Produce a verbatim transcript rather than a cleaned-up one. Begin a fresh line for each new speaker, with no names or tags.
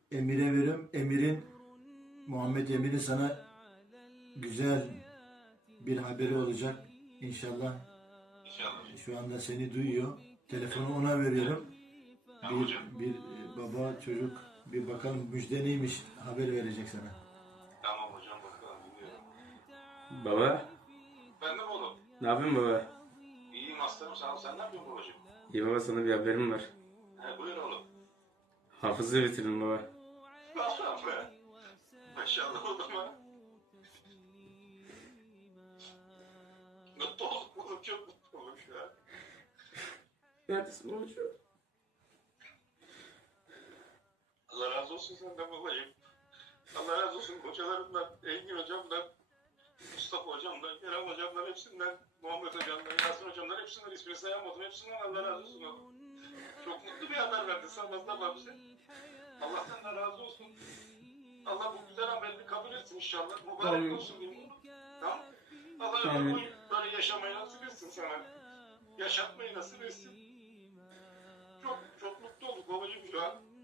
Emir'e veririm. Emir'in, Muhammed Emir'in sana güzel bir haberi olacak. İnşallah.
İnşallah.
Şu anda seni duyuyor. Telefonu ona veriyorum.
Tamam
Bir,
hocam.
bir e, baba çocuk bir bakalım müjde neymiş haber verecek sana.
Tamam hocam, bakalım, dinliyorum.
Baba,
Ben de oğlum.
ne yapıyorsun baba?
İyiyim aslanım, sağ ol. Sen ne yapıyorsun babacığım?
İyi baba, sana bir haberim var.
He, buyur oğlum.
Hafızı bitirdim baba.
Aslan be. Maşallah oğlum ha. Mutlu olduk oğlum, çok mutlu oldum şu an.
Neredesin babacığım?
Allah razı olsun senden babacığım. Allah razı olsun hocalarımdan, Engin hocamdan, Mustafa hocamdan, Kerem hocamdan, hepsinden, Muhammed hocamdan, Yasin hocamdan, hepsinden, ismini sayamadım. Hepsinden Allah razı olsun oğlum. Çok mutlu bir haber verdin sen Mustafa bize. Allah'tan da razı olsun. Allah bu güzel haberini kabul etsin inşallah. Mübarek
Amin.
olsun diyeyim. Tamam. Allah
Amin.
ömür boyu böyle yaşamayı nasip etsin sana. Yaşatmayı nasip etsin. Çok çok mutlu olduk babacığım şu an.